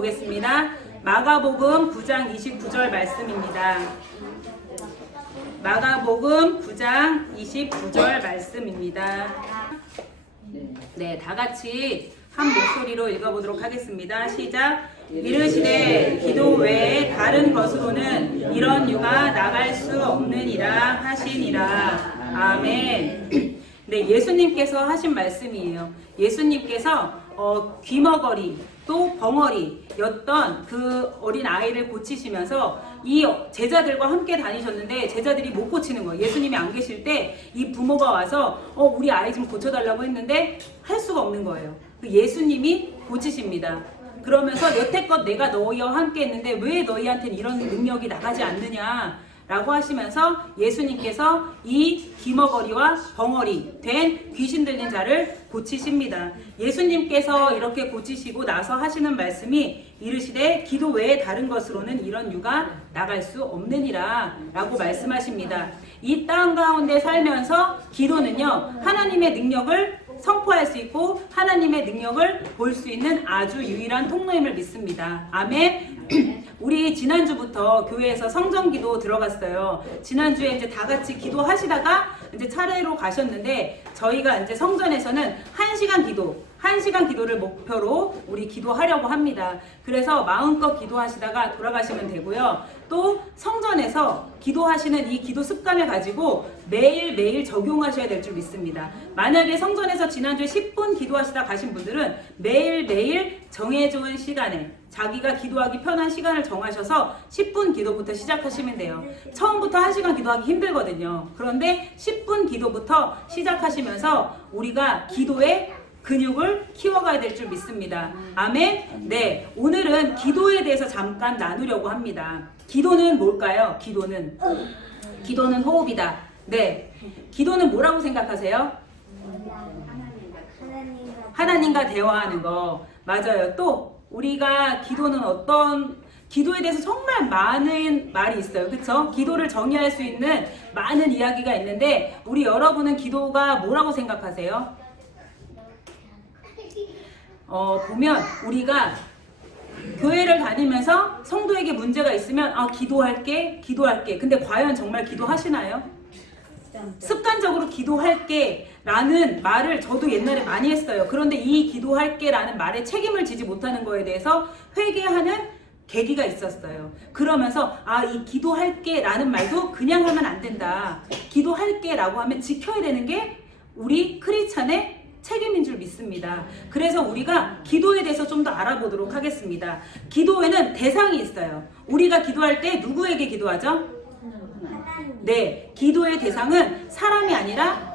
보겠습니다. 마가복음 9장 29절 말씀입니다. 마가복음 9장 29절 말씀입니다. 네, 다 같이 한 목소리로 읽어보도록 하겠습니다. 시작. 이르시되 기도 외에 다른 것으로는 이런 유가 나갈 수 없느니라 하시니라. 아멘. 네, 예수님께서 하신 말씀이에요. 예수님께서 귀머거리 또 벙어리였던 그 어린 아이를 고치시면서 이 제자들과 함께 다니셨는데 제자들이 못 고치는 거예요. 예수님이 안 계실 때 이 부모가 와서 우리 아이 좀 고쳐달라고 했는데 할 수가 없는 거예요. 예수님이 고치십니다. 그러면서 여태껏 내가 너희와 함께 했는데 왜 너희한테는 이런 능력이 나가지 않느냐 라고 하시면서 예수님께서 이 귀머거리와 벙어리 된 귀신 들린 자를 고치십니다. 예수님께서 이렇게 고치시고 나서 하시는 말씀이 이르시되 기도 외에 다른 것으로는 이런 유가 나갈 수 없느니라 라고 말씀하십니다. 이 땅 가운데 살면서 기도는요, 하나님의 능력을 선포할 수 있고 하나님의 능력을 볼 수 있는 아주 유일한 통로임을 믿습니다. 아멘. 우리 지난주부터 교회에서 성전기도 들어갔어요. 지난주에 이제 다 같이 기도하시다가 이제 차례로 가셨는데 저희가 이제 성전에서는 1시간 기도를 목표로 우리 기도하려고 합니다. 그래서 마음껏 기도하시다가 돌아가시면 되고요. 또 성전에서 기도하시는 이 기도 습관을 가지고 매일매일 적용하셔야 될 줄 믿습니다. 만약에 성전에서 지난주에 10분 기도하시다 가신 분들은 매일매일 정해진 시간에 자기가 기도하기 편한 시간을 정하셔서 10분 기도부터 시작하시면 돼요. 처음부터 1시간 기도하기 힘들거든요. 그런데 10분 기도부터 시작하시면서 우리가 기도의 근육을 키워가야 될 줄 믿습니다. 아멘. 네, 오늘은 기도에 대해서 잠깐 나누려고 합니다. 기도는 뭘까요? 기도는 호흡이다. 네, 기도는 뭐라고 생각하세요? 하나님과 대화하는 거. 맞아요. 또 우리가 기도에 대해서 정말 많은 말이 있어요. 그쵸? 기도를 정의할 수 있는 많은 이야기가 있는데 우리 여러분은 기도가 뭐라고 생각하세요? 보면 우리가 교회를 다니면서 성도에게 문제가 있으면 기도할게. 근데 과연 정말 기도하시나요? 습관적으로 기도할게 라는 말을 저도 옛날에 많이 했어요. 그런데 이 기도할게 라는 말에 책임을 지지 못하는 거에 대해서 회개하는 계기가 있었어요. 그러면서 이 기도할게 라는 말도 그냥 하면 안 된다. 기도할게 라고 하면 지켜야 되는 게 우리 크리스찬의 책임인 줄 믿습니다. 그래서 우리가 기도에 대해서 좀 더 알아보도록 하겠습니다. 기도에는 대상이 있어요. 우리가 기도할 때 누구에게 기도하죠? 네, 기도의 대상은 사람이 아니라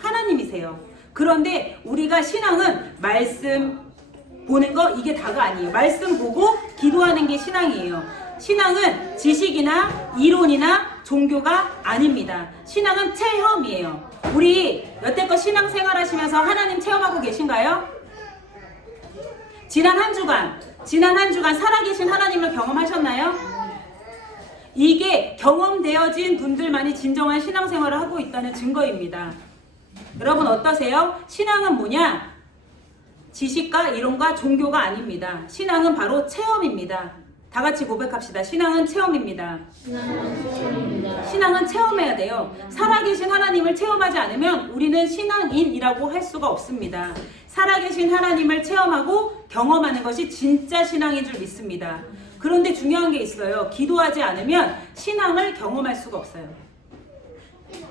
하나님이세요. 그런데 우리가 신앙은 말씀 보는 거 이게 다가 아니에요. 말씀 보고 기도하는 게 신앙이에요. 신앙은 지식이나 이론이나 종교가 아닙니다. 신앙은 체험이에요. 우리 여태껏 신앙생활 하시면서 하나님 체험하고 계신가요? 지난 한 주간 살아계신 하나님을 경험하셨나요? 이게 경험되어진 분들만이 진정한 신앙생활을 하고 있다는 증거입니다. 여러분 어떠세요? 신앙은 뭐냐? 지식과 이론과 종교가 아닙니다. 신앙은 바로 체험입니다. 다 같이 고백합시다. 신앙은 체험입니다. 신앙은 체험해야 돼요. 살아계신 하나님을 체험하지 않으면 우리는 신앙인이라고 할 수가 없습니다. 살아계신 하나님을 체험하고 경험하는 것이 진짜 신앙인 줄 믿습니다. 그런데 중요한 게 있어요. 기도하지 않으면 신앙을 경험할 수가 없어요.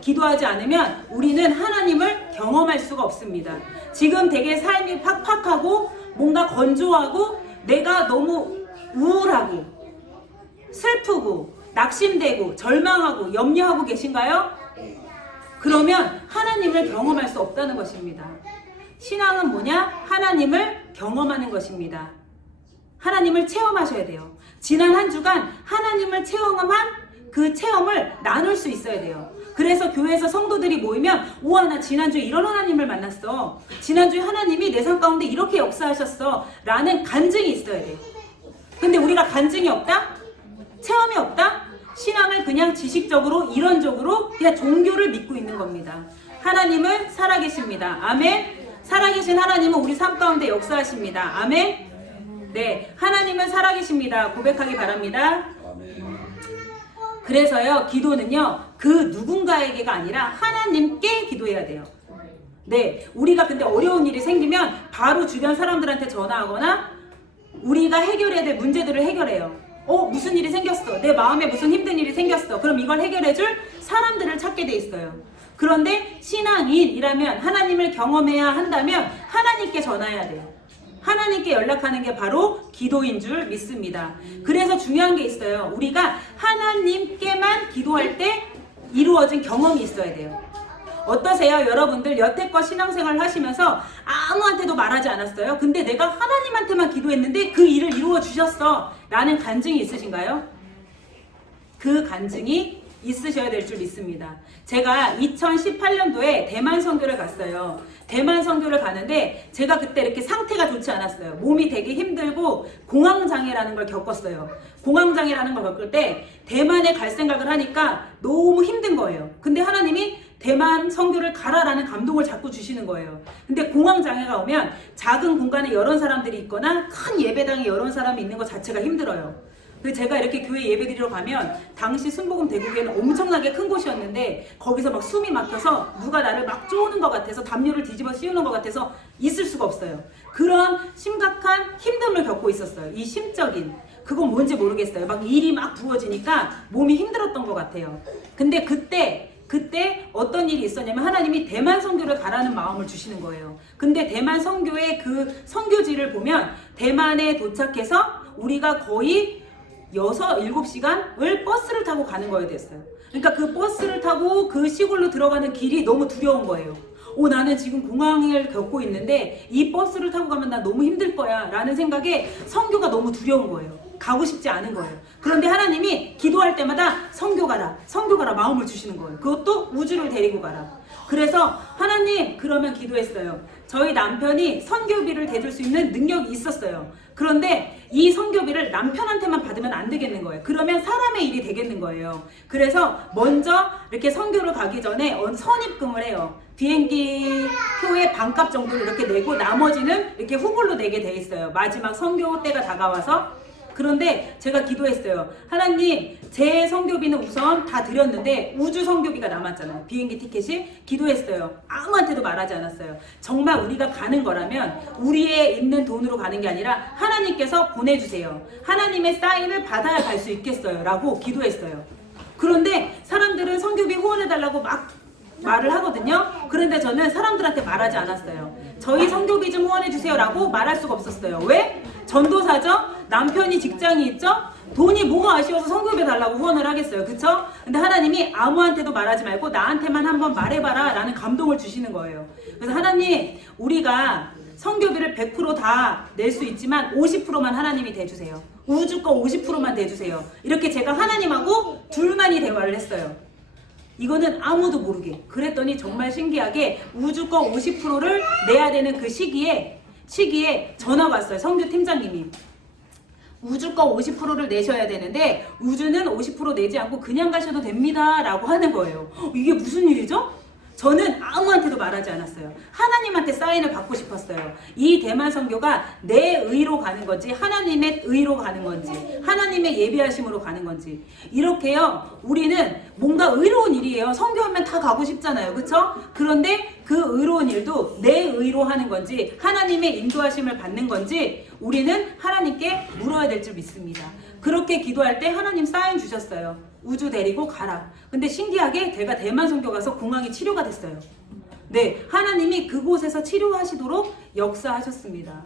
기도하지 않으면 우리는 하나님을 경험할 수가 없습니다. 지금 되게 삶이 팍팍하고 뭔가 건조하고 내가 너무 우울하고 슬프고 낙심되고 절망하고 염려하고 계신가요? 그러면 하나님을 경험할 수 없다는 것입니다. 신앙은 뭐냐? 하나님을 경험하는 것입니다. 하나님을 체험하셔야 돼요. 지난 한 주간 하나님을 체험한 그 체험을 나눌 수 있어야 돼요. 그래서 교회에서 성도들이 모이면 우와 나 지난주에 이런 하나님을 만났어. 지난주에 하나님이 내 삶 가운데 이렇게 역사하셨어. 라는 간증이 있어야 돼요. 근데 우리가 간증이 없다? 체험이 없다? 신앙을 그냥 지식적으로 이론적으로 그냥 종교를 믿고 있는 겁니다. 하나님은 살아계십니다. 아멘. 살아계신 하나님은 우리 삶 가운데 역사하십니다. 아멘. 네, 하나님 하나님은 살아계십니다. 고백하기 바랍니다. 아멘. 그래서요, 기도는요, 그 누군가에게가 아니라 하나님께 기도해야 돼요. 네, 우리가 근데 어려운 일이 생기면 바로 주변 사람들한테 전화하거나 우리가 해결해야 될 문제들을 해결해요. 무슨 일이 생겼어. 내 마음에 무슨 힘든 일이 생겼어. 그럼 이걸 해결해줄 사람들을 찾게 돼 있어요. 그런데 신앙인이라면, 하나님을 경험해야 한다면 하나님께 전화해야 돼요. 하나님께 연락하는 게 바로 기도인 줄 믿습니다. 그래서 중요한 게 있어요. 우리가 하나님께만 기도할 때 이루어진 경험이 있어야 돼요. 어떠세요? 여러분들 여태껏 신앙생활을 하시면서 아무한테도 말하지 않았어요? 근데 내가 하나님한테만 기도했는데 그 일을 이루어 주셨어 라는 간증이 있으신가요? 그 간증이 있으셔야 될 줄 믿습니다. 제가 2018년도에 대만 선교를 갔어요. 대만 선교를 가는데 제가 그때 이렇게 상태가 좋지 않았어요. 몸이 되게 힘들고 공황장애라는 걸 겪었어요. 공황장애라는 걸 겪을 때 대만에 갈 생각을 하니까 너무 힘든 거예요. 근데 하나님이 대만 선교를 가라라는 감동을 자꾸 주시는 거예요. 근데 공황장애가 오면 작은 공간에 여러 사람들이 있거나 큰 예배당에 여러 사람이 있는 것 자체가 힘들어요. 그래서 제가 이렇게 교회 예배드리러 가면 당시 순복음 대국에는 엄청나게 큰 곳이었는데 거기서 막 숨이 막혀서 누가 나를 막 쪼는 것 같아서 담요를 뒤집어 씌우는 것 같아서 있을 수가 없어요. 그런 심각한 힘듦을 겪고 있었어요. 이 심적인 그건 뭔지 모르겠어요. 막 일이 막 부어지니까 몸이 힘들었던 것 같아요. 근데 그때 어떤 일이 있었냐면 하나님이 대만 선교를 가라는 마음을 주시는 거예요. 근데 대만 선교의 그 선교지를 보면 대만에 도착해서 우리가 거의 7시간을 버스를 타고 가는 거였어요. 그러니까 그 버스를 타고 그 시골로 들어가는 길이 너무 두려운 거예요. 나는 지금 공황을 겪고 있는데 이 버스를 타고 가면 나 너무 힘들 거야 라는 생각에 선교가 너무 두려운 거예요. 가고 싶지 않은 거예요. 그런데 하나님이 기도할 때마다 선교 가라 마음을 주시는 거예요. 그것도 우주를 데리고 가라. 그래서 하나님 그러면 기도했어요. 저희 남편이 선교비를 대줄 수 있는 능력이 있었어요. 그런데 이 선교비를 남편한테만 받으면 안 되겠는 거예요. 그러면 사람의 일이 되겠는 거예요. 그래서 먼저 이렇게 선교를 가기 전에 선입금을 해요. 비행기 표의 반값 정도를 이렇게 내고 나머지는 이렇게 후불로 내게 돼 있어요. 마지막 선교 때가 다가와서. 그런데 제가 기도했어요. 하나님, 제 선교비는 우선 다 드렸는데 우주 선교비가 남았잖아요. 비행기 티켓이. 기도했어요. 아무한테도 말하지 않았어요. 정말 우리가 가는 거라면 우리의 있는 돈으로 가는 게 아니라 하나님께서 보내주세요. 하나님의 사인을 받아야 갈 수 있겠어요 라고 기도했어요. 그런데 사람들은 선교비 후원해달라고 막 말을 하거든요. 그런데 저는 사람들한테 말하지 않았어요. 저희 선교비 좀 후원해주세요 라고 말할 수가 없었어요. 왜? 전도사죠? 남편이 직장이 있죠? 돈이 뭐가 아쉬워서 선교비 달라고 후원을 하겠어요. 그쵸? 근데 하나님이 아무한테도 말하지 말고 나한테만 한번 말해봐라 라는 감동을 주시는 거예요. 그래서 하나님, 우리가 선교비를 100% 다 낼 수 있지만 50%만 하나님이 대주세요. 우주 거 50%만 대주세요. 이렇게 제가 하나님하고 둘만이 대화를 했어요. 이거는 아무도 모르게. 그랬더니 정말 신기하게 우주 거 50%를 내야 되는 그 시기에 전화가 왔어요. 선교 팀장님이. 우주 거 50%를 내셔야 되는데 우주는 50% 내지 않고 그냥 가셔도 됩니다 라고 하는 거예요. 이게 무슨 일이죠? 저는 아무한테도 말하지 않았어요. 하나님한테 사인을 받고 싶었어요. 이 대만 선교가 내 의로 가는 건지 하나님의 의로 가는 건지 하나님의 예비하심으로 가는 건지. 이렇게요, 우리는 뭔가 의로운 일이에요. 선교하면 다 가고 싶잖아요. 그쵸? 그런데 그 의로운 일도 내 의로 하는 건지 하나님의 인도하심을 받는 건지 우리는 하나님께 물어야 될 줄 믿습니다. 그렇게 기도할 때 하나님 사인 주셨어요. 우주 데리고 가라. 근데 신기하게 제가 대만 선교 가서 공황이 치료가 됐어요. 네, 하나님이 그곳에서 치료하시도록 역사하셨습니다.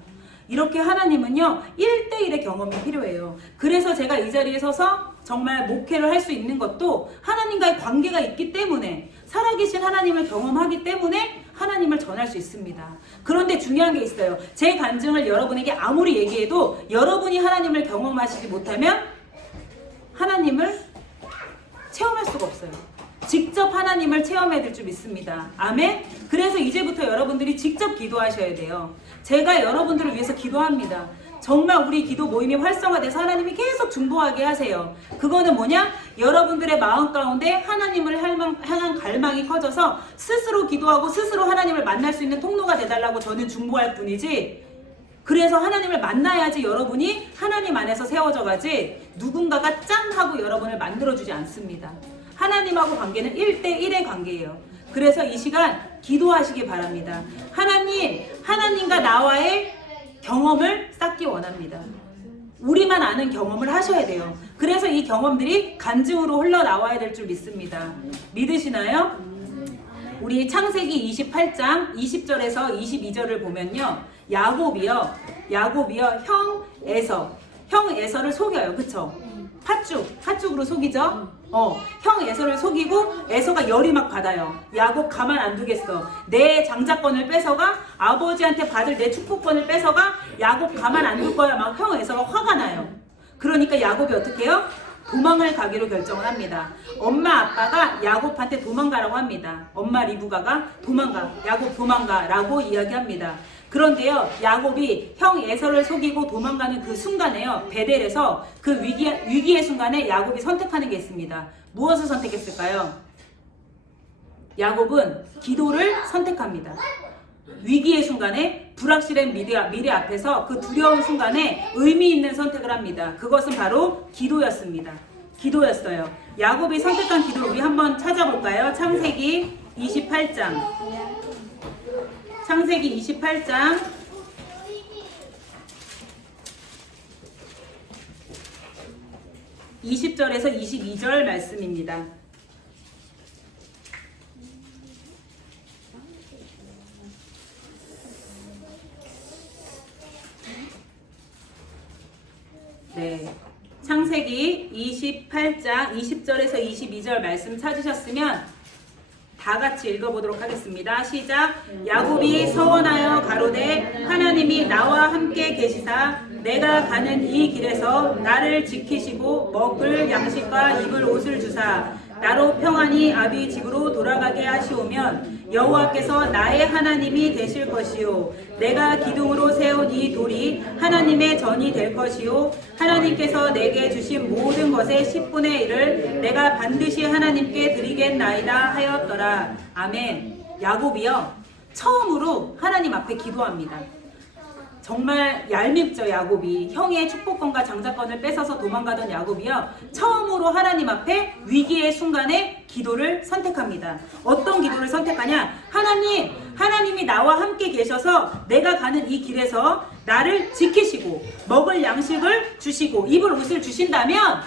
이렇게 하나님은요 1대1의 경험이 필요해요. 그래서 제가 이 자리에 서서 정말 목회를 할 수 있는 것도 하나님과의 관계가 있기 때문에, 살아계신 하나님을 경험하기 때문에 하나님을 전할 수 있습니다. 그런데 중요한 게 있어요. 제 간증을 여러분에게 아무리 얘기해도 여러분이 하나님을 경험하시지 못하면 하나님을 체험할 수가 없어요. 직접 하나님을 체험해야 될 줄 믿습니다. 아멘? 그래서 이제부터 여러분들이 직접 기도하셔야 돼요. 제가 여러분들을 위해서 기도합니다. 정말 우리 기도 모임이 활성화돼서 하나님이 계속 중보하게 하세요. 그거는 뭐냐? 여러분들의 마음 가운데 하나님을 향한 갈망이 커져서 스스로 기도하고 스스로 하나님을 만날 수 있는 통로가 돼달라고 저는 중보할 뿐이지, 그래서 하나님을 만나야지 여러분이 하나님 안에서 세워져 가지 누군가가 짠 하고 여러분을 만들어주지 않습니다. 하나님하고 관계는 1대1의 관계예요. 그래서 이 시간 기도하시기 바랍니다. 하나님과 나와의 경험을 쌓기 원합니다. 우리만 아는 경험을 하셔야 돼요. 그래서 이 경험들이 간증으로 흘러나와야 될 줄 믿습니다. 믿으시나요? 우리 창세기 28장 20절에서 22절을 보면요. 야곱이요 형 에서를 속여요. 그쵸? 팥죽으로 속이죠? 형 에서를 속이고 에서가 열이 막 받아요. 야곱 가만 안 두겠어. 내 장자권을 뺏어가 아버지한테 받을 내 축복권을 뺏어가 야곱 가만 안 둘 거야. 막 형 에서가 화가 나요. 그러니까 야곱이 어떻게 해요? 도망을 가기로 결정을 합니다. 엄마 아빠가 야곱한테 도망가라고 합니다. 엄마 리브가가 야곱 도망가 라고 이야기합니다. 그런데요, 야곱이 형 에서를 속이고 도망가는 그 순간에요, 베델에서 그 위기의 순간에 야곱이 선택하는 게 있습니다. 무엇을 선택했을까요? 야곱은 기도를 선택합니다. 위기의 순간에, 불확실한 미래 앞에서 그 두려운 순간에 의미 있는 선택을 합니다. 그것은 바로 기도였어요. 야곱이 선택한 기도를 우리 한번 찾아볼까요? 창세기 28장 20절에서 22절 말씀입니다. 네, 창세기 28장 20절에서 22절 말씀 찾으셨으면 다 같이 읽어보도록 하겠습니다. 시작. 야곱이 서원하여 가로되 하나님이 나와 함께 계시사 내가 가는 이 길에서 나를 지키시고 먹을 양식과 입을 옷을 주사 나로 평안히 아비 집으로 돌아가게 하시오면 여호와께서 나의 하나님이 되실 것이요 내가 기둥으로 세운 이 돌이 하나님의 전이 될 것이요 하나님께서 내게 주신 모든 것의 10분의 1을 내가 반드시 하나님께 드리겠나이다 하였더라. 아멘. 야곱이요 처음으로 하나님 앞에 기도합니다. 정말 얄밉죠. 야곱이 형의 축복권과 장자권을 뺏어서 도망가던 야곱이요 처음으로 하나님 앞에 위기의 순간에 기도를 선택합니다. 어떤 기도를 선택하냐? 하나님이 나와 함께 계셔서 내가 가는 이 길에서 나를 지키시고 먹을 양식을 주시고 입을 옷을 주신다면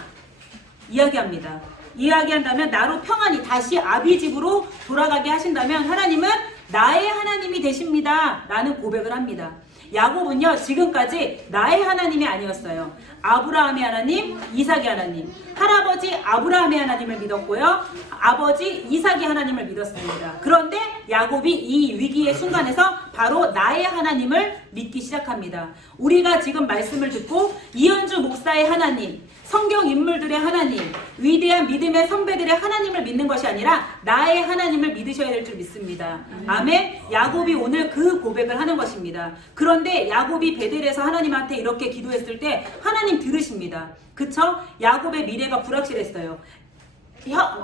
이야기한다면 나로 평안히 다시 아비 집으로 돌아가게 하신다면 하나님은 나의 하나님이 되십니다 라는 고백을 합니다. 야곱은요 지금까지 나의 하나님이 아니었어요. 아브라함의 하나님, 이삭의 하나님, 할아버지 아브라함의 하나님을 믿었고요, 아버지 이삭의 하나님을 믿었습니다. 그런데 야곱이 이 위기의 순간에서 바로 나의 하나님을 믿기 시작합니다. 우리가 지금 말씀을 듣고 이현주 목사의 하나님, 성경 인물들의 하나님, 위대한 믿음의 선배들의 하나님을 믿는 것이 아니라 나의 하나님을 믿으셔야 될 줄 믿습니다. 아멘. 야곱이 오늘 그 고백을 하는 것입니다. 그런데 야곱이 베델에서 하나님한테 이렇게 기도했을 때 하나님 들으십니다. 그쵸? 야곱의 미래가 불확실했어요.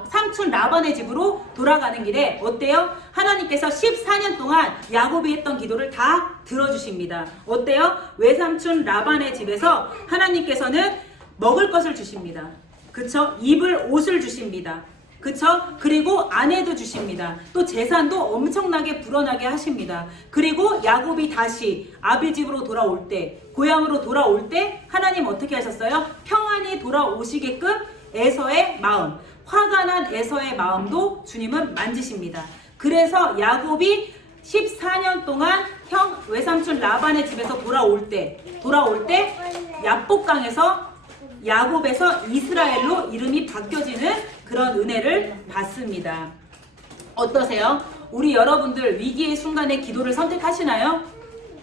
삼촌 라반의 집으로 돌아가는 길에 어때요? 하나님께서 14년 동안 야곱이 했던 기도를 다 들어주십니다. 어때요? 외삼촌 라반의 집에서 하나님께서는 먹을 것을 주십니다. 그쵸? 입을 옷을 주십니다. 그쵸? 그리고 아내도 주십니다. 또 재산도 엄청나게 불어나게 하십니다. 그리고 야곱이 다시 아비 집으로 돌아올 때, 고향으로 돌아올 때 하나님 어떻게 하셨어요? 평안히 돌아오시게끔 에서의 마음, 화가 난 에서의 마음도 주님은 만지십니다. 그래서 야곱이 14년 동안 형 외삼촌 라반의 집에서 돌아올 때 야복강에서 야곱에서 이스라엘로 이름이 바뀌어지는 그런 은혜를 받습니다. 어떠세요? 우리 여러분들 위기의 순간에 기도를 선택하시나요?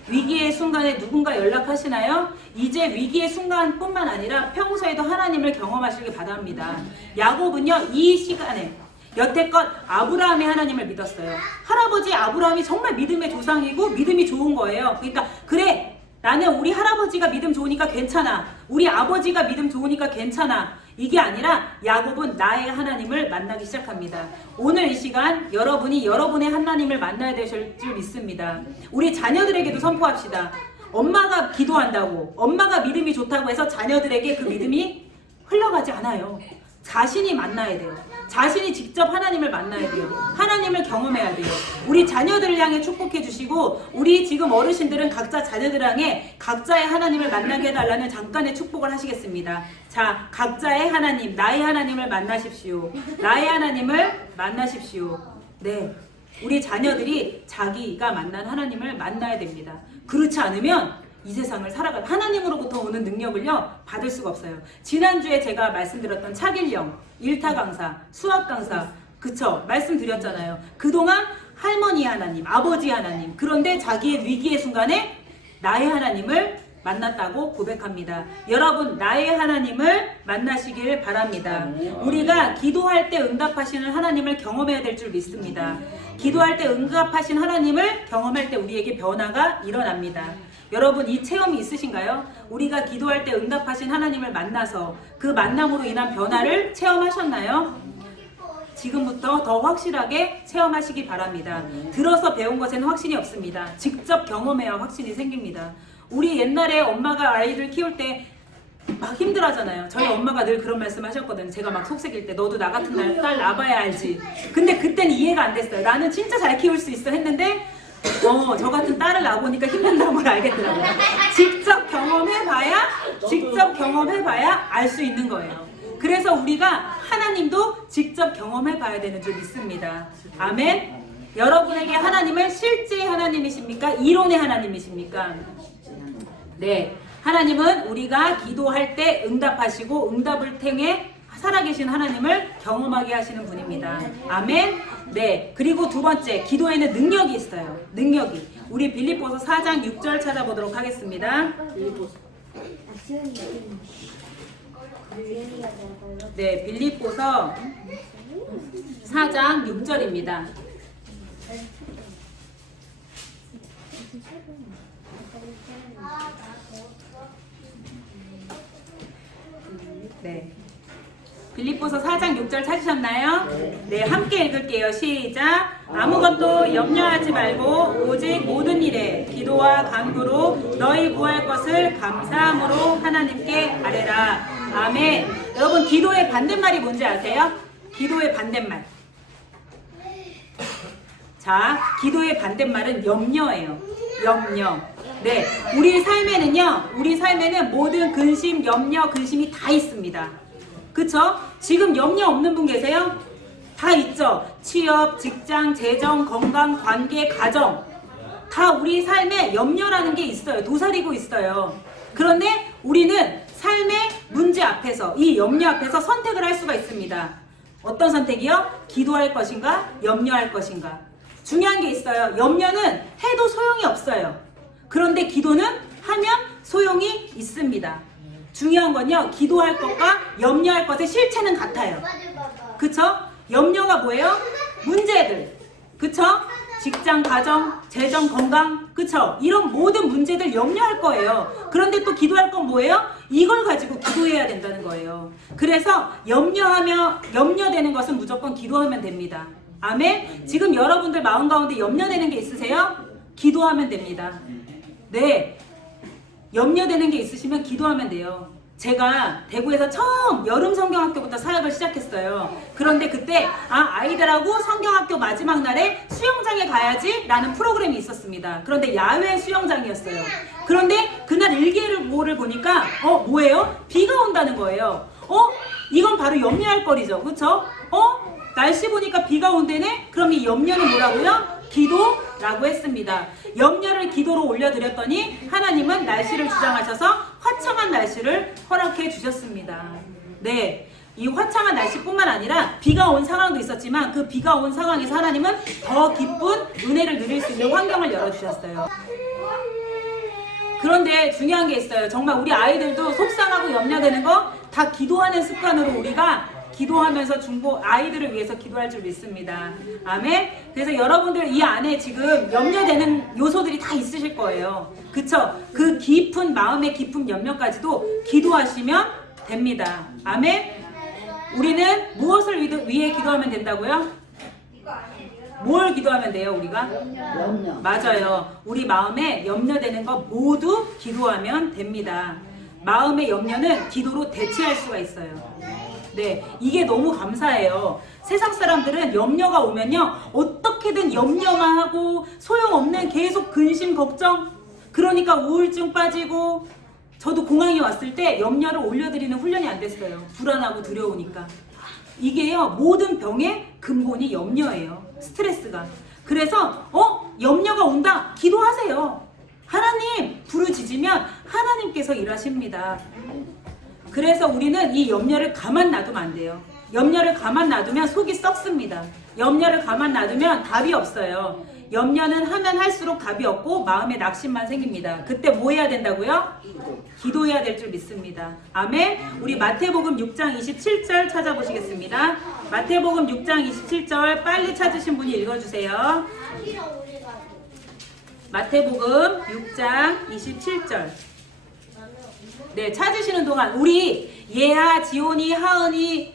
위기의 순간에 누군가 연락하시나요? 이제 위기의 순간뿐만 아니라 평소에도 하나님을 경험하시길 바랍니다. 야곱은요 이 시간에 여태껏 아브라함의 하나님을 믿었어요. 할아버지 아브라함이 정말 믿음의 조상이고 믿음이 좋은 거예요. 그러니까 그래 나는 우리 할아버지가 믿음 좋으니까 괜찮아, 우리 아버지가 믿음 좋으니까 괜찮아, 이게 아니라 야곱은 나의 하나님을 만나기 시작합니다. 오늘 이 시간 여러분이 여러분의 하나님을 만나야 되실 줄 믿습니다. 우리 자녀들에게도 선포합시다. 엄마가 기도한다고, 엄마가 믿음이 좋다고 해서 자녀들에게 그 믿음이 흘러가지 않아요. 자신이 만나야 돼요. 자신이 직접 하나님을 만나야 돼요. 하나님을 경험해야 돼요. 우리 자녀들을 향해 축복해 주시고, 우리 지금 어르신들은 각자 자녀들 향해 각자의 하나님을 만나게 해달라는 잠깐의 축복을 하시겠습니다. 자, 각자의 하나님, 나의 하나님을 만나십시오. 나의 하나님을 만나십시오. 네, 우리 자녀들이 자기가 만난 하나님을 만나야 됩니다. 그렇지 않으면 이 세상을 살아갈 하나님으로부터 오는 능력을요 받을 수가 없어요. 지난주에 제가 말씀드렸던 차길령, 일타 강사, 수학 강사, 그쵸? 말씀드렸잖아요. 그동안 할머니 하나님, 아버지 하나님, 그런데 자기의 위기의 순간에 나의 하나님을 만났다고 고백합니다. 여러분, 나의 하나님을 만나시길 바랍니다. 우리가 기도할 때 응답하시는 하나님을 경험해야 될 줄 믿습니다. 기도할 때 응답하신 하나님을 경험할 때 우리에게 변화가 일어납니다. 여러분, 이 체험이 있으신가요? 우리가 기도할 때 응답하신 하나님을 만나서 그 만남으로 인한 변화를 체험하셨나요? 지금부터 더 확실하게 체험하시기 바랍니다. 들어서 배운 것에는 확신이 없습니다. 직접 경험해야 확신이 생깁니다. 우리 옛날에 엄마가 아이를 키울 때 막 힘들어하잖아요. 저희 엄마가 늘 그런 말씀 하셨거든. 제가 막 속색일 때 너도 나 같은 딸 낳아봐야 알지. 근데 그때는 이해가 안 됐어요. 나는 진짜 잘 키울 수 있어 했는데 저 같은 딸을 낳아보니까 힘든다는 걸 알겠더라고요. 직접 경험해봐야 알 수 있는 거예요. 그래서 우리가 하나님도 직접 경험해봐야 되는 줄 믿습니다. 아멘. 여러분에게 하나님은 실제의 하나님이십니까? 이론의 하나님이십니까? 네, 하나님은 우리가 기도할 때 응답하시고 응답을 통해 살아계신 하나님을 경험하게 하시는 분입니다. 아멘. 네, 그리고 두 번째, 기도에는 능력이 있어요. 능력이. 우리 빌립보서 4장 6절 찾아보도록 하겠습니다. 네, 빌립보서 4장 6절입니다. 네. 빌립보서 4장 6절 찾으셨나요? 네, 함께 읽을게요. 시작. 아무것도 염려하지 말고 오직 모든 일에 기도와 간구로 너희 구할 것을 감사함으로 하나님께 아뢰라. 아멘. 여러분, 기도의 반대말이 뭔지 아세요? 기도의 반대말. 자, 기도의 반대말은 염려예요. 염려. 네, 우리 삶에는 모든 근심, 염려, 근심이 다 있습니다. 그쵸? 지금 염려 없는 분 계세요? 다 있죠? 취업, 직장, 재정, 건강, 관계, 가정. 다 우리 삶에 염려라는 게 있어요. 도사리고 있어요. 그런데 우리는 삶의 문제 앞에서, 이 염려 앞에서 선택을 할 수가 있습니다. 어떤 선택이요? 기도할 것인가? 염려할 것인가? 중요한 게 있어요. 염려는 해도 소용이 없어요. 그런데 기도는 하면 소용이 있습니다. 중요한 건요, 기도할 것과 염려할 것의 실체는 같아요. 그쵸? 염려가 뭐예요? 문제들. 그쵸? 직장, 가정, 재정, 건강. 그쵸? 이런 모든 문제들 염려할 거예요. 그런데 또 기도할 건 뭐예요? 이걸 가지고 기도해야 된다는 거예요. 그래서 염려되는 것은 무조건 기도하면 됩니다. 아멘? 지금 여러분들 마음 가운데 염려되는 게 있으세요? 기도하면 됩니다. 네. 염려되는 게 있으시면 기도하면 돼요. 제가 대구에서 처음 여름 성경학교부터 사역을 시작했어요. 그런데 그때 아이들하고 성경학교 마지막 날에 수영장에 가야지 라는 프로그램이 있었습니다. 그런데 야외 수영장이었어요. 그런데 그날 일기예보를 보니까 뭐예요? 비가 온다는 거예요. 이건 바로 염려할 거리죠. 그쵸? 날씨 보니까 비가 온대네? 그럼 이 염려는 뭐라고요? 기도라고 했습니다. 염려를 기도로 올려드렸더니 하나님은 날씨를 주장하셔서 화창한 날씨를 허락해 주셨습니다. 네, 이 화창한 날씨뿐만 아니라 비가 온 상황도 있었지만 그 비가 온 상황에서 하나님은 더 기쁜 은혜를 누릴 수 있는 환경을 열어주셨어요. 그런데 중요한 게 있어요. 정말 우리 아이들도 속상하고 염려되는 거 다 기도하는 습관으로 우리가 기도하면서 아이들을 위해서 기도할 줄 믿습니다. 아멘? 그래서 여러분들 이 안에 지금 염려되는 요소들이 다 있으실 거예요. 그쵸? 그 깊은 마음의 깊은 염려까지도 기도하시면 됩니다. 아멘? 우리는 무엇을 위해 기도하면 된다고요? 뭘 기도하면 돼요, 우리가? 염려. 맞아요. 우리 마음에 염려되는 거 모두 기도하면 됩니다. 마음의 염려는 기도로 대체할 수가 있어요. 네, 이게 너무 감사해요. 세상 사람들은 염려가 오면요, 어떻게든 염려만 하고 소용없는 계속 근심, 걱정, 그러니까 우울증 빠지고, 저도 공항에 왔을 때 염려를 올려드리는 훈련이 안 됐어요. 불안하고 두려우니까. 이게요, 모든 병의 근본이 염려예요. 스트레스가. 그래서 염려가 온다, 기도하세요. 하나님 부르짖으면 하나님께서 일하십니다. 그래서 우리는 이 염려를 가만 놔두면 안 돼요. 염려를 가만 놔두면 속이 썩습니다. 염려를 가만 놔두면 답이 없어요. 염려는 하면 할수록 답이 없고 마음에 낙심만 생깁니다. 그때 뭐 해야 된다고요? 기도해야 될 줄 믿습니다. 아멘. 우리 마태복음 6장 27절 찾아보시겠습니다. 마태복음 6장 27절 빨리 찾으신 분이 읽어주세요. 마태복음 6장 27절. 네, 찾으시는 동안 우리 예하, 지온이, 하은이,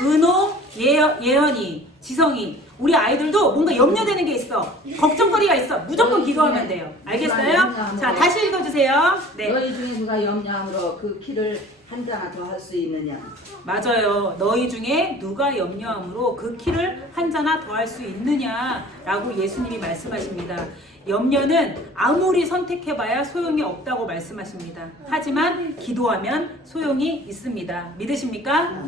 은호, 예언이, 지성이, 우리 아이들도 뭔가 염려되는 게 있어. 걱정거리가 있어. 무조건 기도하면 돼요. 알겠어요? 자, 다시 읽어주세요. 네. 너희 중에 누가 염려함으로 그 키를 한 자나 더 할 수 있느냐? 맞아요. 너희 중에 누가 염려함으로 그 키를 한 자나 더 할 수 있느냐라고 예수님이 말씀하십니다. 염려는 아무리 선택해봐야 소용이 없다고 말씀하십니다. 하지만 기도하면 소용이 있습니다. 믿으십니까?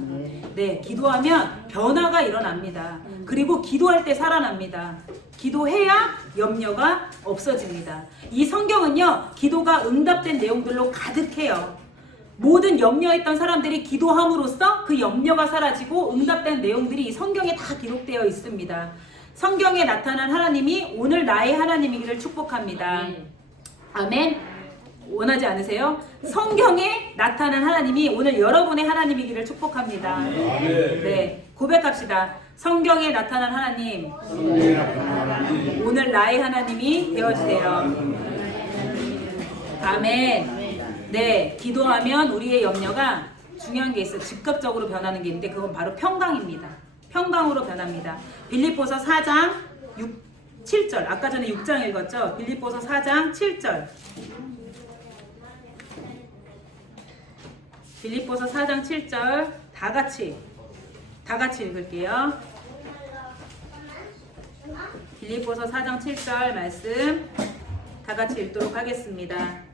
네, 기도하면 변화가 일어납니다. 그리고 기도할 때 살아납니다. 기도해야 염려가 없어집니다. 이 성경은요, 기도가 응답된 내용들로 가득해요. 모든 염려했던 사람들이 기도함으로써 그 염려가 사라지고 응답된 내용들이 이 성경에 다 기록되어 있습니다. 성경에 나타난 하나님이 오늘 나의 하나님이기를 축복합니다. 아멘. 원하지 않으세요? 성경에 나타난 하나님이 오늘 여러분의 하나님이기를 축복합니다. 네, 고백합시다. 성경에 나타난 하나님, 오늘 나의 하나님이 되어주세요. 아멘. 네, 기도하면 우리의 염려가 중요한 게 있어요. 즉각적으로 변하는 게 있는데 그건 바로 평강입니다. 평강으로 변합니다. 빌립보서 4장 7절. 아까 전에 6장 읽었죠? 빌립보서 4장 7절. 빌립보서 4장 7절 다 같이 읽을게요. 빌립보서 4장 7절 말씀 다 같이 읽도록 하겠습니다.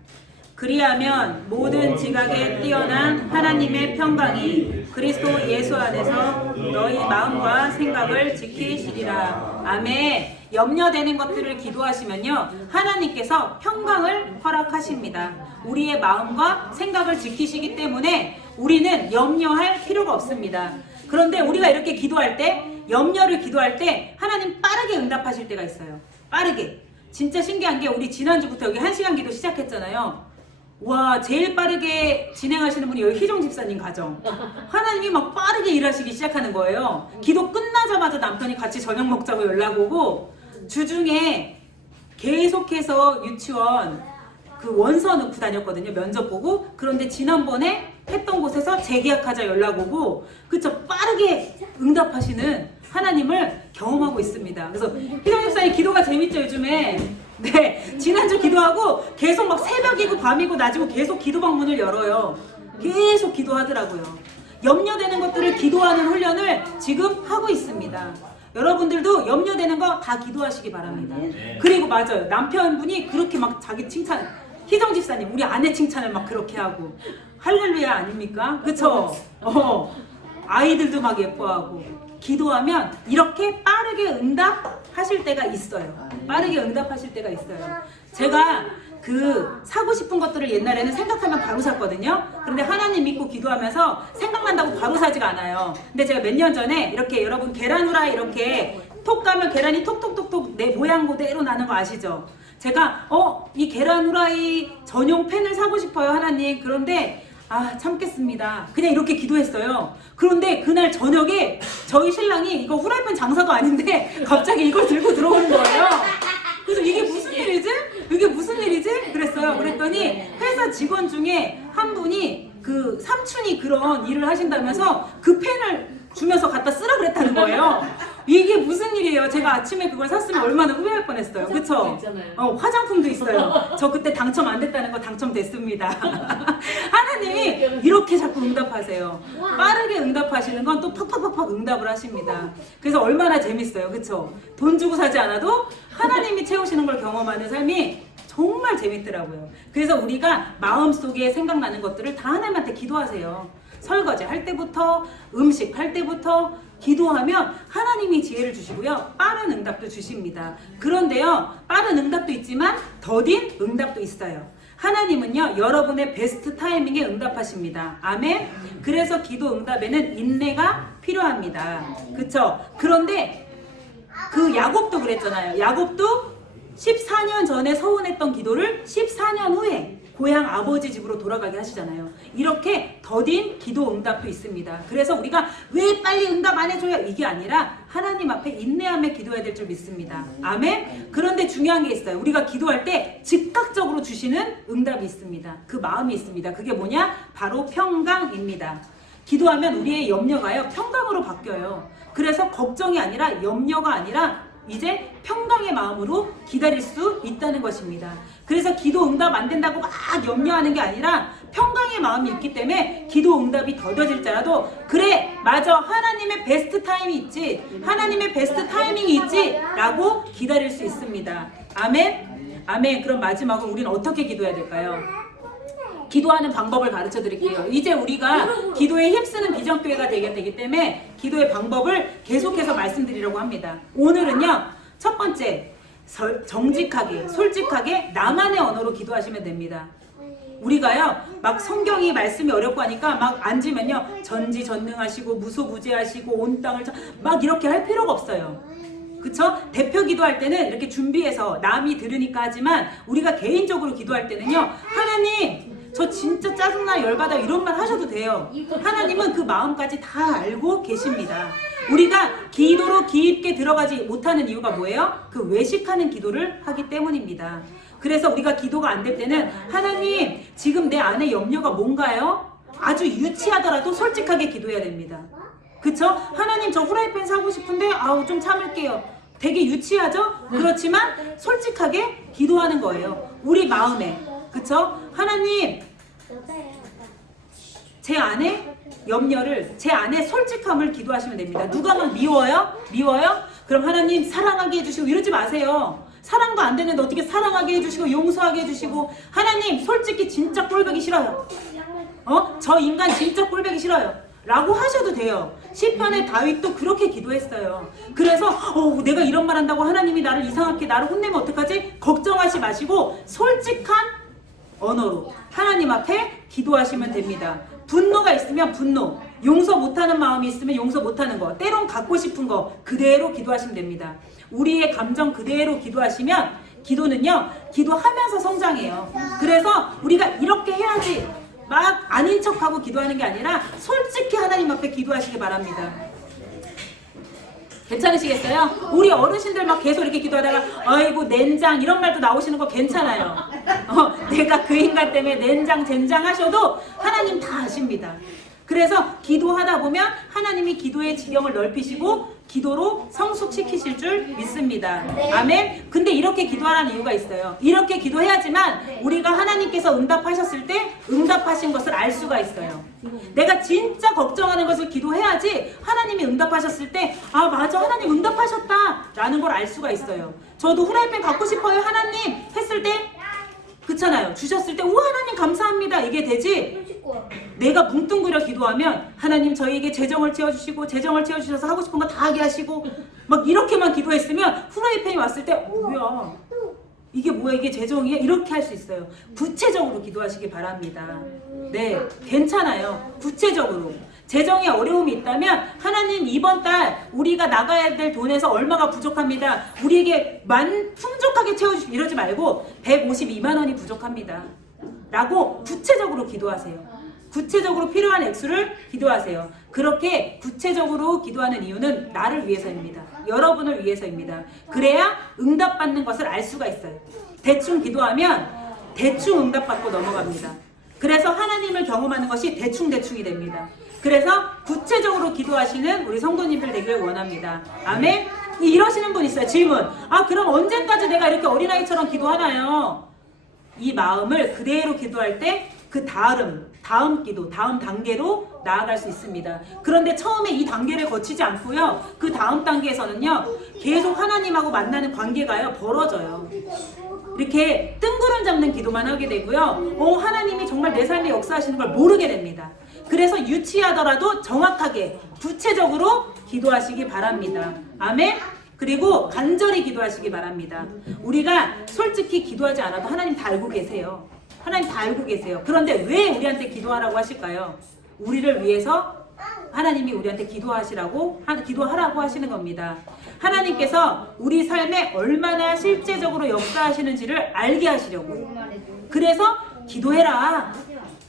그리하면 모든 지각에 뛰어난 하나님의 평강이 그리스도 예수 안에서 너희 마음과 생각을 지키시리라. 아멘. 염려되는 것들을 기도하시면요, 하나님께서 평강을 허락하십니다. 우리의 마음과 생각을 지키시기 때문에 우리는 염려할 필요가 없습니다. 그런데 우리가 이렇게 기도할 때, 염려를 기도할 때 하나님 빠르게 응답하실 때가 있어요. 빠르게. 진짜 신기한 게 우리 지난주부터 여기 1시간 기도 시작했잖아요. 와, 제일 빠르게 진행하시는 분이 여기 희정 집사님 가정. 하나님이 막 빠르게 일하시기 시작하는 거예요. 기도 끝나자마자 남편이 같이 저녁 먹자고 연락 오고, 주중에 계속해서 유치원 그 원서 넣고 다녔거든요. 면접 보고. 그런데 지난번에 했던 곳에서 재계약하자 연락 오고, 그쵸, 빠르게 응답하시는 하나님을 경험하고 있습니다. 그래서 희정 집사님 기도가 재밌죠, 요즘에. 네, 지난주 기도하고 계속 막 새벽이고 밤이고 낮이고 계속 기도 방문을 열어요. 계속 기도하더라고요. 염려되는 것들을 기도하는 훈련을 지금 하고 있습니다. 여러분들도 염려되는 거 다 기도하시기 바랍니다. 그리고 맞아요, 남편분이 그렇게 막 자기 칭찬, 희정 집사님 우리 아내 칭찬을 막 그렇게 하고, 할렐루야 아닙니까? 그쵸? 아이들도 막 예뻐하고. 기도하면 이렇게 빠르게 응답하실 때가 있어요. 빠르게 응답하실 때가 있어요. 제가 그 사고 싶은 것들을 옛날에는 생각하면 바로 샀거든요. 그런데 하나님 믿고 기도하면서 생각난다고 바로 사지가 않아요. 근데 제가 몇 년 전에 이렇게 여러분 계란 후라이 이렇게 톡 가면 계란이 톡톡톡톡 내 모양 그대로 나는 거 아시죠? 제가 이 계란 후라이 전용 팬을 사고 싶어요, 하나님. 그런데 참겠습니다. 그냥 이렇게 기도했어요. 그런데 그날 저녁에 저희 신랑이 이거 후라이팬 장사도 아닌데 갑자기 이걸 들고 들어오는 거예요. 그래서 이게 무슨 일이지? 이게 무슨 일이지? 그랬어요. 그랬더니 회사 직원 중에 한 분이 그 삼촌이 그런 일을 하신다면서 그 펜을 주면서 갖다 쓰라 그랬다는 거예요. 이게 무슨 일이에요? 제가 아침에 그걸 샀으면 얼마나 후회할 뻔했어요. 그쵸? 화장품도 있어요. 저 그때 당첨 안 됐다는 거 당첨됐습니다. 하나님이 이렇게 자꾸 응답하세요. 빠르게 응답하시는 건 또 팍팍팍팍 응답을 하십니다. 그래서 얼마나 재밌어요. 그쵸? 돈 주고 사지 않아도 하나님이 채우시는 걸 경험하는 삶이 정말 재밌더라고요. 그래서 우리가 마음속에 생각나는 것들을 다 하나님한테 기도하세요. 설거지 할 때부터, 음식 할 때부터 기도하면 하나님이 지혜를 주시고요. 빠른 응답도 주십니다. 그런데요, 빠른 응답도 있지만 더딘 응답도 있어요. 하나님은요, 여러분의 베스트 타이밍에 응답하십니다. 아멘? 그래서 기도 응답에는 인내가 필요합니다. 그쵸? 그런데 그 야곱도 그랬잖아요. 야곱도 14년 전에 서원했던 기도를 14년 후에 고향 아버지 집으로 돌아가게 하시잖아요. 이렇게 더딘 기도 응답도 있습니다. 그래서 우리가 왜 빨리 응답 안 해줘요? 이게 아니라 하나님 앞에 인내하며 기도해야 될 줄 믿습니다. 아멘? 그런데 중요한 게 있어요. 우리가 기도할 때 즉각적으로 주시는 응답이 있습니다. 그 마음이 있습니다. 그게 뭐냐? 바로 평강입니다. 기도하면 우리의 염려가요, 평강으로 바뀌어요. 그래서 걱정이 아니라 염려가 아니라 이제 평강의 마음으로 기다릴 수 있다는 것입니다. 그래서 기도 응답 안 된다고 막 염려하는 게 아니라 평강의 마음이 있기 때문에 기도 응답이 더뎌질지라도 그래 맞아 하나님의 베스트 타임이 있지 하나님의 베스트 타이밍이 있지 라고 기다릴 수 있습니다. 아멘? 아멘. 그럼 마지막으로 우리는 어떻게 기도해야 될까요? 기도하는 방법을 가르쳐 드릴게요. 이제 우리가 기도에 힘쓰는 비전교회가 되기 때문에 기도의 방법을 계속해서 말씀드리려고 합니다. 오늘은요, 첫 번째, 정직하게, 솔직하게 나만의 언어로 기도하시면 됩니다. 우리가요, 막 성경이 말씀이 어렵고 하니까 막 앉으면요, 전지전능하시고 무소부재하시고 온 땅을 막 이렇게 할 필요가 없어요. 그쵸? 대표 기도할 때는 이렇게 준비해서 남이 들으니까 하지만 우리가 개인적으로 기도할 때는요, 하나님, 저 진짜 짜증나 열받아 이런 말 하셔도 돼요. 하나님은 그 마음까지 다 알고 계십니다. 우리가 기도로 깊게 들어가지 못하는 이유가 뭐예요? 그 외식하는 기도를 하기 때문입니다. 그래서 우리가 기도가 안 될 때는 하나님 지금 내 안에 염려가 뭔가요? 아주 유치하더라도 솔직하게 기도해야 됩니다. 그쵸? 하나님 저 후라이팬 사고 싶은데 아우 좀 참을게요. 되게 유치하죠? 그렇지만 솔직하게 기도하는 거예요. 우리 마음에. 그쵸? 하나님 제 안에 염려를 제 안에 솔직함을 기도하시면 됩니다. 누가 막 미워요? 미워요? 그럼 하나님 사랑하게 해주시고 이러지 마세요. 사랑도 안 되는데 어떻게 사랑하게 해주시고 용서하게 해주시고 하나님 솔직히 진짜 꼴보기 싫어요. 저 인간 진짜 꼴보기 싫어요. 라고 하셔도 돼요. 시편의 다윗도 그렇게 기도했어요. 그래서 내가 이런 말 한다고 하나님이 나를 이상하게 나를 혼내면 어떡하지? 걱정하지 마시고 솔직한 언어로 하나님 앞에 기도하시면 됩니다. 분노가 있으면 분노, 용서 못하는 마음이 있으면 용서 못하는 거, 때론 갖고 싶은 거 그대로 기도하시면 됩니다. 우리의 감정 그대로 기도하시면 기도는요, 기도하면서 성장해요. 그래서 우리가 이렇게 해야지 막 아닌 척하고 기도하는 게 아니라 솔직히 하나님 앞에 기도하시기 바랍니다. 괜찮으시겠어요? 우리 어르신들 막 계속 이렇게 기도하다가 아이고 낸장 이런 말도 나오시는 거 괜찮아요. 내가 그 인간 때문에 낸장 젠장 하셔도 하나님 다 아십니다. 그래서 기도하다 보면 하나님이 기도의 지경을 넓히시고 기도로 성숙시키실 줄 믿습니다. 아멘. 근데 이렇게 기도하라는 이유가 있어요. 이렇게 기도해야지만 우리가 하나님께서 응답하셨을 때 응답하신 것을 알 수가 있어요. 내가 진짜 걱정하는 것을 기도해야지 하나님이 응답하셨을 때 아 맞아 하나님 응답하셨다 라는 걸 알 수가 있어요. 저도 후라이팬 갖고 싶어요 하나님 했을 때 그렇잖아요. 주셨을 때 우와 하나님 감사합니다 이게 되지. 내가 뭉뚱그려 기도하면 하나님 저희에게 재정을 채워주시고 재정을 채워주셔서 하고 싶은 거 다 하게 하시고 막 이렇게만 기도했으면 후라이팬이 왔을 때 뭐야 이게 뭐야 이게 재정이야 이렇게 할 수 있어요. 구체적으로 기도하시기 바랍니다. 네 괜찮아요. 구체적으로 재정에 어려움이 있다면 하나님 이번 달 우리가 나가야 될 돈에서 얼마가 부족합니다. 우리에게 풍족하게 채워주시고 이러지 말고 152만 원이 부족합니다. 라고 구체적으로 기도하세요. 구체적으로 필요한 액수를 기도하세요. 그렇게 구체적으로 기도하는 이유는 나를 위해서입니다. 여러분을 위해서입니다. 그래야 응답받는 것을 알 수가 있어요. 대충 기도하면 대충 응답받고 넘어갑니다. 그래서 하나님을 경험하는 것이 대충대충이 됩니다. 그래서 구체적으로 기도하시는 우리 성도님들 되길 원합니다. 아멘. 이러시는 분 있어요. 질문. 그럼 언제까지 내가 이렇게 어린아이처럼 기도하나요? 이 마음을 그대로 기도할 때 그 다음 기도, 다음 단계로 나아갈 수 있습니다. 그런데 처음에 이 단계를 거치지 않고요. 그 다음 단계에서는요. 계속 하나님하고 만나는 관계가요. 벌어져요. 이렇게 뜬구름 잡는 기도만 하게 되고요. 하나님이 정말 내 삶에 역사하시는 걸 모르게 됩니다. 그래서 유치하더라도 정확하게 구체적으로 기도하시기 바랍니다. 아멘. 그리고 간절히 기도하시기 바랍니다. 우리가 솔직히 기도하지 않아도 하나님 다 알고 계세요. 하나님 다 알고 계세요. 그런데 왜 우리한테 기도하라고 하실까요? 우리를 위해서 하나님이 우리한테 기도하라고 하시는 겁니다. 하나님께서 우리 삶에 얼마나 실제적으로 역사하시는지를 알게 하시려고. 그래서 기도해라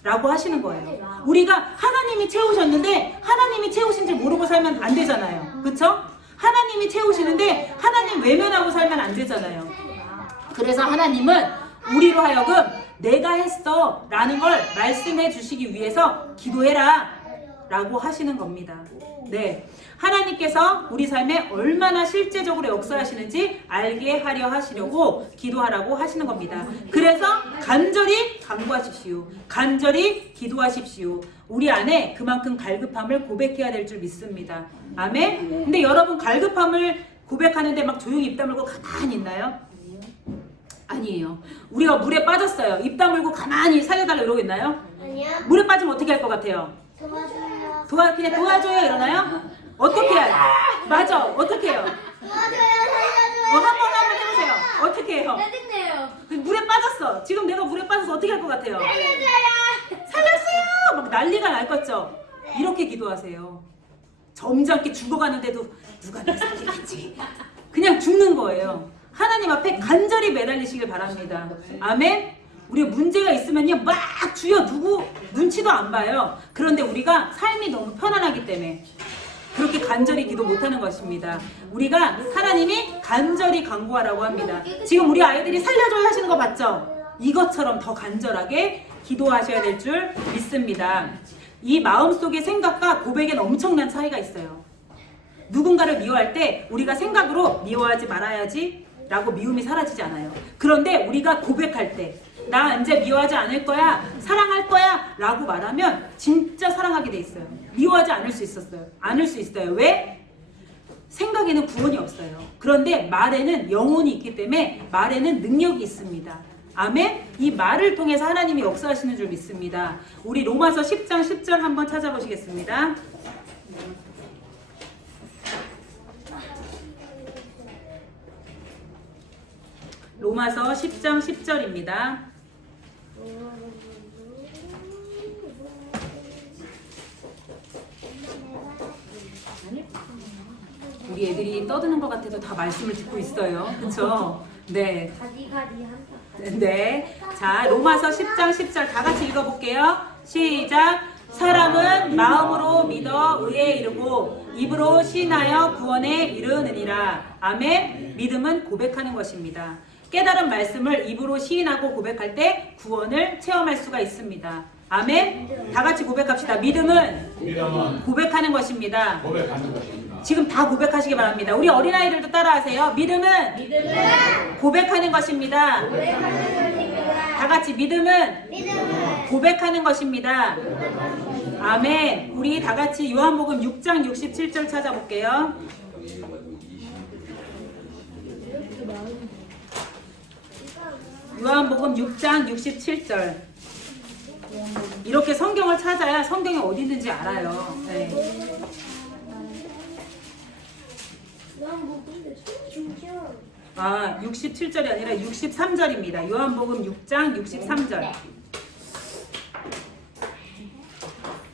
라고 하시는 거예요. 우리가 하나님이 채우셨는데 하나님이 채우신 줄 모르고 살면 안 되잖아요. 그쵸? 하나님이 채우시는데 하나님 외면하고 살면 안 되잖아요. 그래서 하나님은 우리로 하여금 내가 했어 라는 걸 말씀해 주시기 위해서 기도해라 라고 하시는 겁니다. 네, 하나님께서 우리 삶에 얼마나 실제적으로 역사하시는지 알게 하려 하시려고 기도하라고 하시는 겁니다. 그래서 간절히 간구하십시오. 간절히 기도하십시오. 우리 안에 그만큼 갈급함을 고백해야 될 줄 믿습니다. 아멘. 근데 여러분 갈급함을 고백하는데 막 조용히 입 다물고 가만히 있나요? 아니에요. 우리가 물에 빠졌어요. 입 다물고 가만히 살려달라 이러고 있나요? 아니요. 물에 빠지면 어떻게 할 것 같아요? 도와줘요. 그냥 도와줘요 이러나요? 어떻게 해요? 맞아. 어떻게 해요? 도와줘요. 살려줘요. 한번 해보세요. 어떻게 해요? 짜증내요. 물에 빠졌어. 지금 내가 물에 빠져서 어떻게 할 것 같아요? 살려줘요. 살렸어요! 막 난리가 날 거죠? 이렇게 기도하세요. 점잖게 죽어가는데도 누가 나 살리겠지. 그냥 죽는 거예요. 하나님 앞에 간절히 매달리시길 바랍니다. 아멘? 우리 문제가 있으면요 막 주여 누구 눈치도 안 봐요. 그런데 우리가 삶이 너무 편안하기 때문에 그렇게 간절히 기도 못하는 것입니다. 우리가 하나님이 간절히 간구하라고 합니다. 지금 우리 아이들이 살려줘야 하시는 거 맞죠? 이것처럼 더 간절하게 기도하셔야 될 줄 믿습니다. 이 마음속의 생각과 고백에는 엄청난 차이가 있어요. 누군가를 미워할 때 우리가 생각으로 미워하지 말아야지 라고 미움이 사라지지 않아요. 그런데 우리가 고백할 때 나 이제 미워하지 않을 거야, 사랑할 거야 라고 말하면 진짜 사랑하게 돼 있어요. 미워하지 않을 수 있어요. 왜? 생각에는 구원이 없어요. 그런데 말에는 영혼이 있기 때문에 말에는 능력이 있습니다. 아멘? 이 말을 통해서 하나님이 역사하시는 줄 믿습니다. 우리 로마서 10장 10절 한번 찾아보시겠습니다. 로마서 10장 10절입니다. 우리 애들이 떠드는 것 같아도 다 말씀을 듣고 있어요. 그쵸? 네. 가디가디 한다. 네. 자, 로마서 10장 10절 다 같이 읽어볼게요. 시작. 사람은 마음으로 믿어 의에 이르고 입으로 시인하여 구원에 이르느니라. 아멘. 믿음은 고백하는 것입니다. 깨달은 말씀을 입으로 시인하고 고백할 때 구원을 체험할 수가 있습니다. 아멘. 다 같이 고백합시다. 믿음은 고백하는 것입니다. 지금 다 고백하시기 바랍니다. 우리 어린아이들도 따라하세요. 믿음은 고백하는 것입니다. 다 같이 믿음은 고백하는 것입니다. 아멘. 우리 다 같이 요한복음 6장 67절 찾아볼게요. 요한복음 6장 67절. 이렇게 성경을 찾아야 성경이 어디 있는지 알아요. 네. 67절이 아니라 63절입니다. 요한복음 6장 63절.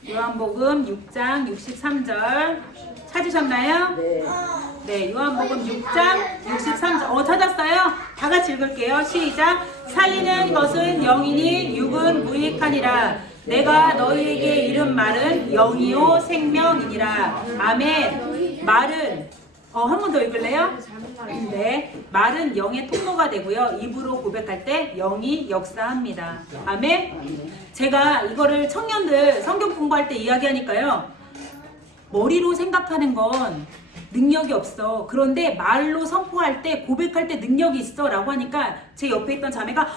요한복음 6장 63절 찾으셨나요? 네, 요한복음 6장 63절. 찾았어요? 다 같이 읽을게요. 시작. 살리는 것은 영이니 육은 무익하니라. 내가 너희에게 이른 말은 영이요 생명이니라. 아멘. 말은 한 번 더 읽을래요? 네, 말은 영의 통로가 되고요. 입으로 고백할 때 영이 역사합니다. 아멘. 제가 이거를 청년들 성경 공부할 때 이야기하니까요. 머리로 생각하는 건 능력이 없어. 그런데 말로 선포할 때, 고백할 때 능력이 있어 라고 하니까 제 옆에 있던 자매가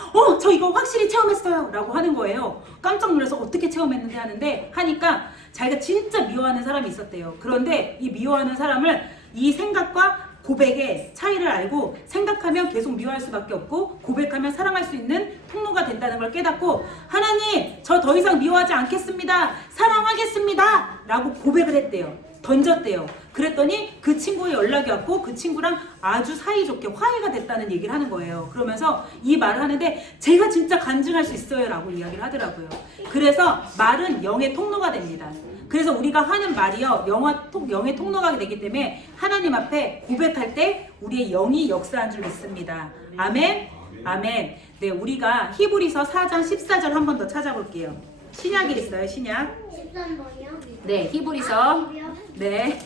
저 이거 확실히 체험했어요 라고 하는 거예요. 깜짝 놀라서 어떻게 체험했는데 하는데 하니까 자기가 진짜 미워하는 사람이 있었대요. 그런데 이 미워하는 사람을 이 생각과 고백의 차이를 알고 생각하면 계속 미워할 수밖에 없고 고백하면 사랑할 수 있는 통로가 된다는 걸 깨닫고 하나님 저 더 이상 미워하지 않겠습니다. 사랑하겠습니다 라고 고백을 했대요. 던졌대요. 그랬더니 그 친구의 연락이 왔고 그 친구랑 아주 사이좋게 화해가 됐다는 얘기를 하는 거예요. 그러면서 이 말을 하는데 제가 진짜 간증할 수 있어요 라고 이야기를 하더라고요. 그래서 말은 영의 통로가 됩니다. 그래서 우리가 하는 말이요 영의 통로가 되기 때문에 하나님 앞에 고백할 때 우리의 영이 역사한 줄 믿습니다. 아멘. 아멘. 네, 우리가 히브리서 4장 14절 한 번 더 찾아볼게요. 신약에 있어요. 신약. 13번이요? 네, 히브리서. 네,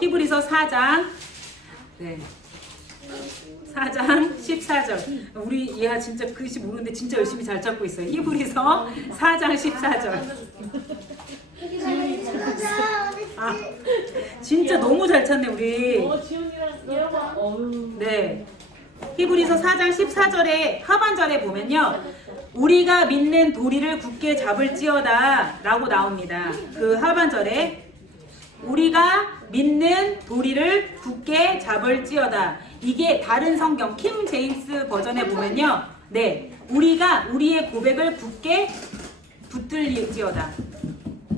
히브리서 4장. 네. 4장 14절. 우리 얘가 진짜 글씨 모르는데 진짜 열심히 잘 찾고 있어요. 히브리서 4장 14절. 아, 진짜 너무 잘 찾네 우리. 네. 히브리서 4장 14절에 하반절에 보면요. 우리가 믿는 도리를 굳게 잡을지어다 라고 나옵니다. 그 하반절에 우리가 믿는 도리를 굳게 잡을지어다. 이게 다른 성경 킹 제임스 버전에 보면요. 네, 우리가 우리의 고백을 굳게 붙들지어다.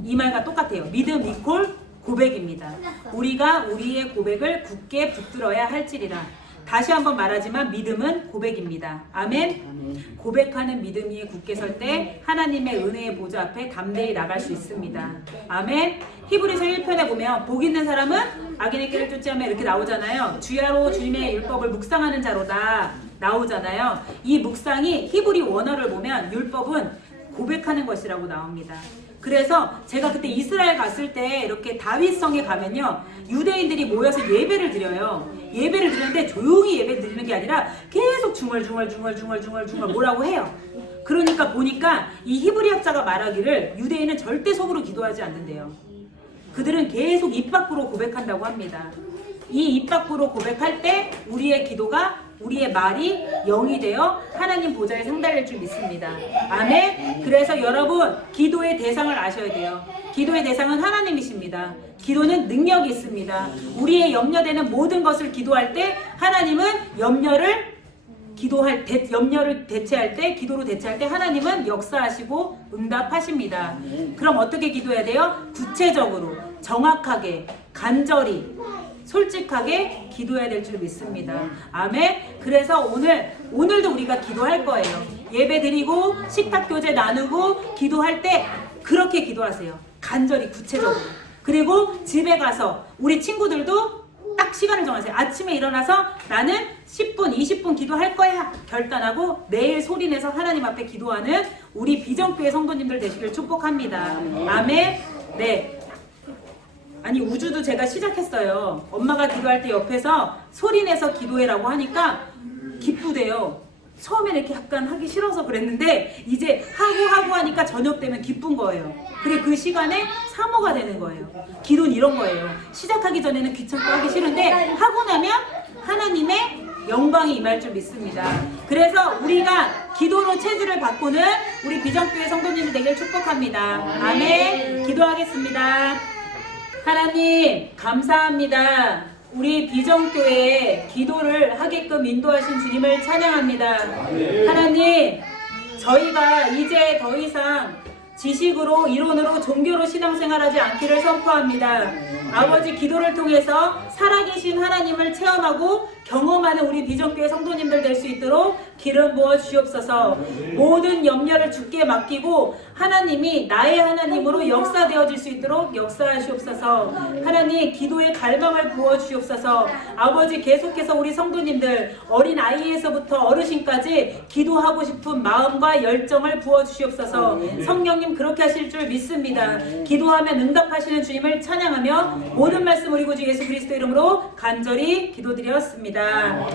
이 말과 똑같아요. 믿음 이퀄 고백입니다. 우리가 우리의 고백을 굳게 붙들어야 할지리라. 다시 한번 말하지만 믿음은 고백입니다. 아멘. 고백하는 믿음이 굳게 설 때 하나님의 은혜의 보좌 앞에 담대히 나갈 수 있습니다. 아멘. 히브리서 1편에 보면 복 있는 사람은 악인의 길을 쫓지 않으며 이렇게 나오잖아요. 주야로 주님의 율법을 묵상하는 자로다 나오잖아요. 이 묵상이 히브리 원어를 보면 율법은 고백하는 것이라고 나옵니다. 그래서 제가 그때 이스라엘 갔을 때 이렇게 다윗성에 가면요. 유대인들이 모여서 예배를 드려요. 예배를 드리는데 조용히 예배를 드리는 게 아니라 계속 중얼중얼 뭐라고 해요. 그러니까 보니까 이 히브리 학자가 말하기를 유대인은 절대 속으로 기도하지 않는데요. 그들은 계속 입 밖으로 고백한다고 합니다. 이 입 밖으로 고백할 때 우리의 기도가 우리의 말이 영이 되어 하나님 보좌에 상달될 줄 믿습니다. 아멘. 그래서 여러분 기도의 대상을 아셔야 돼요. 기도의 대상은 하나님이십니다. 기도는 능력이 있습니다. 우리의 염려되는 모든 것을 기도할 때 하나님은 염려를 대체할 때 기도로 대체할 때 하나님은 역사하시고 응답하십니다. 그럼 어떻게 기도해야 돼요? 구체적으로 정확하게 간절히 솔직하게 기도해야 될 줄 믿습니다. 아멘. 그래서 오늘도 우리가 기도할 거예요. 예배 드리고 식탁 교제 나누고 기도할 때 그렇게 기도하세요. 간절히 구체적으로. 그리고 집에 가서 우리 친구들도 딱 시간을 정하세요. 아침에 일어나서 나는 10분, 20분 기도할 거야 결단하고 매일 소리내서 하나님 앞에 기도하는 우리 비전교회 성도님들 되시길 축복합니다. 아멘. 네. 아니 우주도 제가 시작했어요. 엄마가 기도할 때 옆에서 소리내서 기도해라고 하니까 기쁘대요. 처음에는 이렇게 약간 하기 싫어서 그랬는데 이제 하고 하니까 저녁 되면 기쁜 거예요. 그래 그 시간에 사모가 되는 거예요. 기도는 이런 거예요. 시작하기 전에는 귀찮고 하기 싫은데 하고 나면 하나님의 영광이 임할 줄 믿습니다. 그래서 우리가 기도로 체질을 바꾸는 우리 비전교회 성도님들 되길 축복합니다. 아멘. 기도하겠습니다. 하나님 감사합니다. 우리 비전교회에 기도를 하게끔 인도하신 주님을 찬양합니다. 하나님 저희가 이제 더 이상 지식으로 이론으로 종교로 신앙생활하지 않기를 선포합니다. 아버지 기도를 통해서 살아계신 하나님을 체험하고 경험하는 우리 비전교회 성도님들 될 수 있도록 기름 부어 주시옵소서. 모든 염려를 주께 맡기고 하나님이 나의 하나님으로 역사되어질 수 있도록 역사하시옵소서. 하나님 기도의 갈망을 부어 주시옵소서. 아버지 계속해서 우리 성도님들 어린 아이에서부터 어르신까지 기도하고 싶은 마음과 열정을 부어 주시옵소서. 성령님 그렇게 하실 줄 믿습니다. 기도하면 응답하시는 주님을 찬양하며 모든 말씀 우리 구주 예수 그리스도 이름으로 간절히 기도드렸습니다.